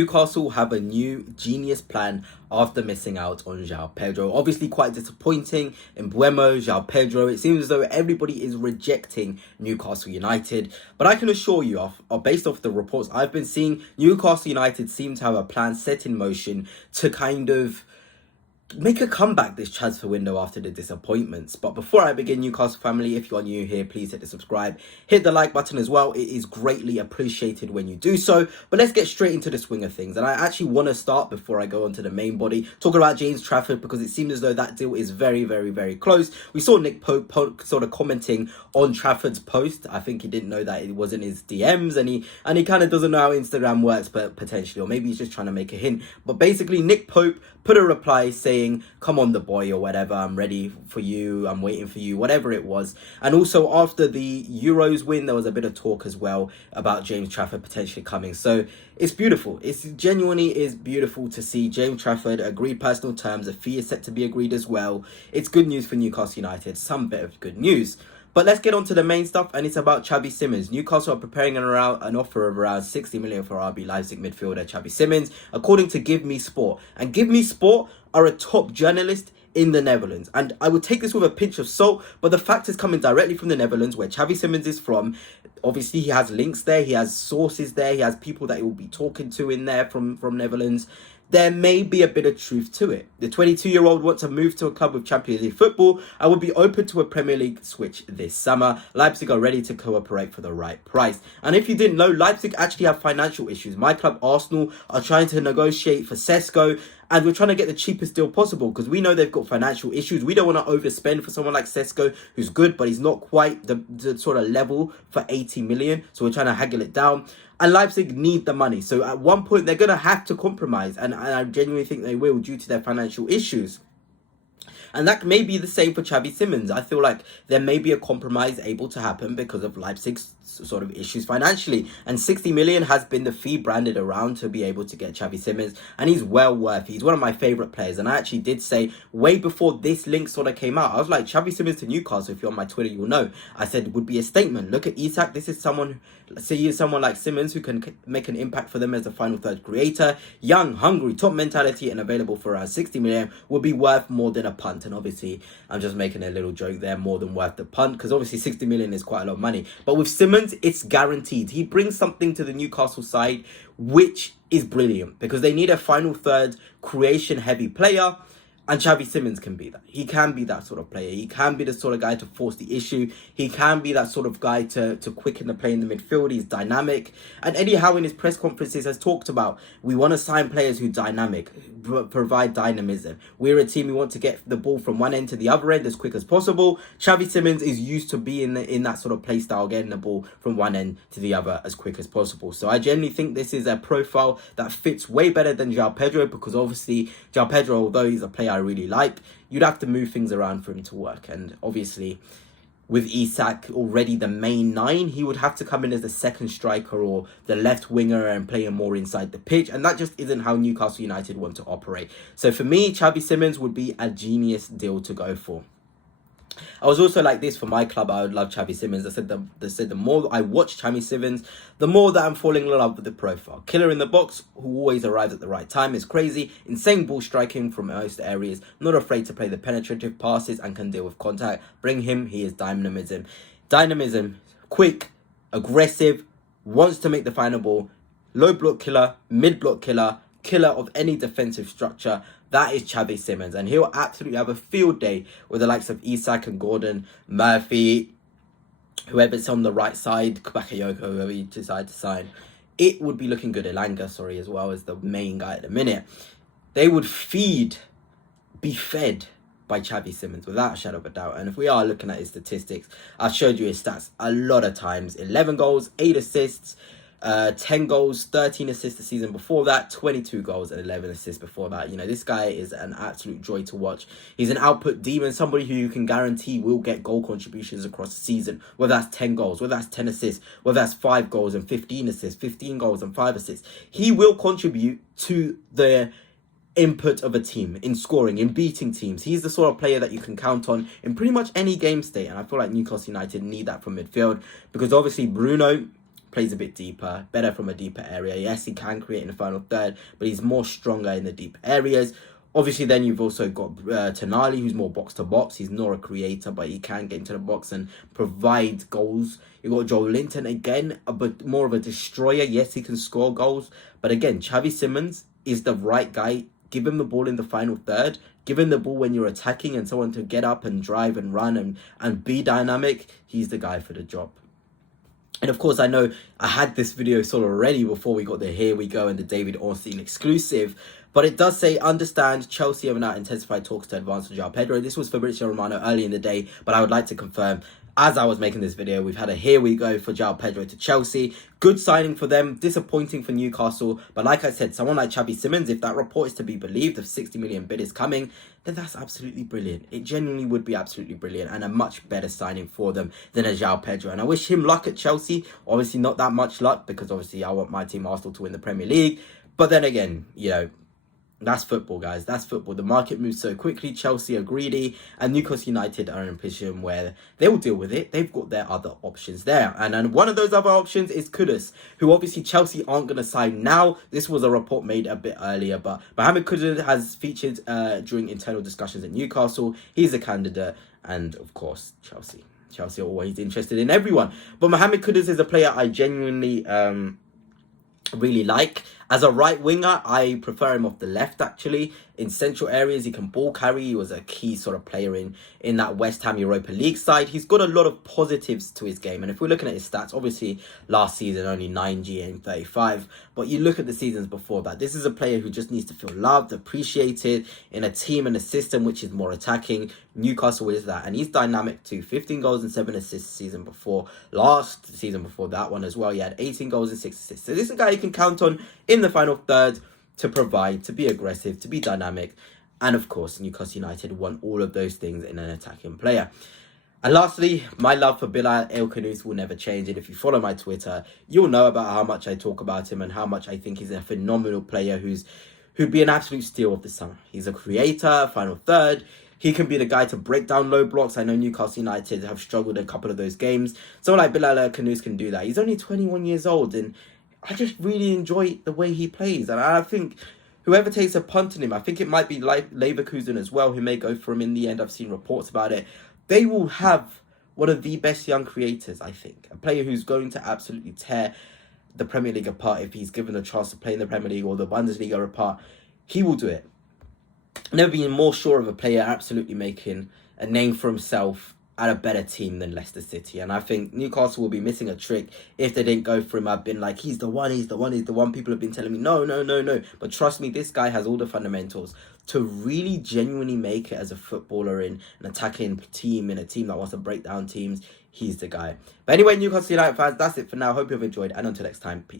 Newcastle have a new genius plan after missing out on Joao Pedro. Obviously quite disappointing in Buemo, Joao Pedro. It seems as though everybody is rejecting Newcastle United. But I can assure you, based off the reports I've been seeing, Newcastle United seem to have a plan set in motion to kind of make a comeback this transfer window after the disappointments. But before I begin, Newcastle family, if you are new here, please hit the subscribe, hit the like button as well. It is greatly appreciated when you do so. But let's get straight into the swing of things, and I actually want to start, before I go on to the main body, talking about James Trafford, because it seems as though that deal is very, very, very close. We saw Nick Pope sort of commenting on Trafford's post. I think he didn't know that it was in his DMs, and he kind of doesn't know how Instagram works, but potentially, or maybe he's just trying to make a hint. But basically, Nick Pope put a reply saying, "Come on, the boy," or whatever, "I'm ready for you, I'm waiting for you," whatever it was. And also after the Euros win, there was a bit of talk as well about James Trafford potentially coming. So it's beautiful. It's genuinely is beautiful to see James Trafford agreed personal terms. A fee is set to be agreed as well. It's good news for Newcastle United. Some bit of good news. But let's get on to the main stuff, and it's about Chavi Simons. Newcastle are preparing an offer of around 60 million for RB Leipzig midfielder Chavi Simons, according to Give Me Sport. And Give Me Sport are a top journalist in the Netherlands. And I would take this with a pinch of salt, but the fact is coming directly from the Netherlands, where Chavi Simons is from. Obviously, he has links there, he has sources there, he has people that he will be talking to in there from Netherlands. There may be a bit of truth to it. The 22-year-old wants to move to a club with Champions League football and would be open to a Premier League switch this summer. Leipzig are ready to cooperate for the right price. And if you didn't know, Leipzig actually have financial issues. My club, Arsenal, are trying to negotiate for Sesko, and we're trying to get the cheapest deal possible because we know they've got financial issues. We don't want to overspend for someone like Sesko, who's good, but he's not quite the sort of level for 80 million. So we're trying to haggle it down. And Leipzig need the money. So at one point, they're going to have to compromise. And I genuinely think they will, due to their financial issues. And that may be the same for Chavi Simons. I feel like there may be a compromise able to happen because of Leipzig's sort of issues financially. And 60 million has been the fee branded around to be able to get Chavi Simons. And he's well worth it. He's one of my favourite players. And I actually did say, way before this link sort of came out, I was like, Chavi Simons to Newcastle, if you're on my Twitter, you'll know. I said, would be a statement. Look at Isak. This is someone, see someone like Simons who can make an impact for them as a final third creator. Young, hungry, top mentality, and available for around 60 million would be worth more than a punt. And obviously, I'm just making a little joke there, more than worth the punt, because obviously 60 million is quite a lot of money. But with Simons, it's guaranteed. He brings something to the Newcastle side, which is brilliant, because they need a final third creation-heavy player. And Chavi Simons can be that. He can be that sort of player. He can be the sort of guy to force the issue. He can be that sort of guy to quicken the play in the midfield. He's dynamic. And Eddie Howe in his press conferences has talked about, we want to sign players who are dynamic, provide dynamism. We're a team who want to get the ball from one end to the other end as quick as possible. Chavi Simons is used to being in that sort of play style, getting the ball from one end to the other as quick as possible. So I genuinely think this is a profile that fits way better than Joao Pedro, because obviously Joao Pedro, although he's a player I really like, you'd have to move things around for him to work. And obviously with Isak already the main nine, he would have to come in as the second striker or the left winger and play him more inside the pitch, and that just isn't how Newcastle United want to operate. So for me, Chavi Simons would be a genius deal to go for. I was also like this for my club. I would love Chavi Simons. I said the more I watch Chavi Simons, the more that I'm falling in love with the profile. Killer in the box, who always arrives at the right time, is crazy. Insane ball striking from most areas. Not afraid to play the penetrative passes and can deal with contact. Bring him. He is dynamism. Dynamism. Quick. Aggressive. Wants to make the final ball. Low block killer. Mid block killer. Killer of any defensive structure. That is Chavi Simons, and he'll absolutely have a field day with the likes of Isak and Gordon, Murphy, whoever's on the right side, Bakayoko, whoever you decide to sign. It would be looking good. Elanga, as well as the main guy at the minute. They would be fed by Chavi Simons without a shadow of a doubt. And if we are looking at his statistics, I've showed you his stats a lot of times. 11 goals, 8 assists, 10 goals, 13 assists the season before that, 22 goals and 11 assists before that. You know, this guy is an absolute joy to watch. He's an output demon, somebody who you can guarantee will get goal contributions across the season, whether that's 10 goals, whether that's 10 assists, whether that's 5 goals and 15 assists, 15 goals and 5 assists. He will contribute to the input of a team in scoring, in beating teams. He's the sort of player that you can count on in pretty much any game state, and I feel like Newcastle United need that from midfield, because obviously Bruno plays a bit deeper, better from a deeper area. Yes, he can create in the final third, but he's more stronger in the deep areas. Obviously, then you've also got Tonali, who's more box-to-box. He's not a creator, but he can get into the box and provide goals. You've got Joe Linton, again, but more of a destroyer. Yes, he can score goals. But again, Chavi Simons is the right guy. Give him the ball in the final third. Give him the ball when you're attacking and someone to get up and drive and run and be dynamic. He's the guy for the job. And of course, I know I had this video sort of ready before we got the Here We Go and the David Ornstein exclusive. But it does say, understand, Chelsea have now intensified talks to advance on Joao Pedro. This was Fabrizio Romano early in the day, but I would like to confirm, as I was making this video, we've had a Here We Go for Joao Pedro to Chelsea. Good signing for them, disappointing for Newcastle. But like I said, someone like Chavi Simons, if that report is to be believed, the 60 million bid is coming, then that's absolutely brilliant. It genuinely would be absolutely brilliant and a much better signing for them than a Joao Pedro. And I wish him luck at Chelsea. Obviously not that much luck, because obviously I want my team Arsenal to win the Premier League. But then again, you know, that's football, guys. That's football. The market moves so quickly. Chelsea are greedy, and Newcastle United are in a position where they will deal with it. They've got their other options there. And one of those other options is Kudus, who obviously Chelsea aren't going to sign now. This was a report made a bit earlier, but Mohammed Kudus has featured during internal discussions at Newcastle. He's a candidate, and of course, Chelsea. Chelsea are always interested in everyone. But Mohammed Kudus is a player I genuinely really like. As a right winger, I prefer him off the left, actually. In central areas, he can ball carry. He was a key sort of player in that West Ham Europa League side. He's got a lot of positives to his game. And if we're looking at his stats, obviously last season only 9 GA and 35. But you look at the seasons before that. This is a player who just needs to feel loved, appreciated in a team and a system which is more attacking. Newcastle is that. And he's dynamic too. 15 goals and 7 assists season before. Last season before that one as well, he had 18 goals and 6 assists. So this is a guy you can count on in the final third to provide, to be aggressive, to be dynamic. And of course, Newcastle United want all of those things in an attacking player. And lastly, my love for Bilal El Khannouss will never change. And if you follow my Twitter, you'll know about how much I talk about him and how much I think he's a phenomenal player who'd be an absolute steal of the summer. He's a creator, final third. He can be the guy to break down low blocks. I know Newcastle United have struggled a couple of those games. Someone like Bilal El Khannouss can do that. He's only 21 years old, and I just really enjoy the way he plays. And I think whoever takes a punt on him, I think it might be Leverkusen as well, who may go for him in the end. I've seen reports about it. They will have one of the best young creators, I think. A player who's going to absolutely tear the Premier League apart if he's given a chance to play in the Premier League or the Bundesliga apart. He will do it. Never been more sure of a player absolutely making a name for himself at a better team than Leicester City. And I think Newcastle will be missing a trick if they didn't go for him. I've been like, he's the one. People have been telling me, no. But trust me, this guy has all the fundamentals to really genuinely make it as a footballer in an attacking team, in a team that wants to break down teams. He's the guy. But anyway, Newcastle United fans, that's it for now. Hope you've enjoyed, and until next time, peace.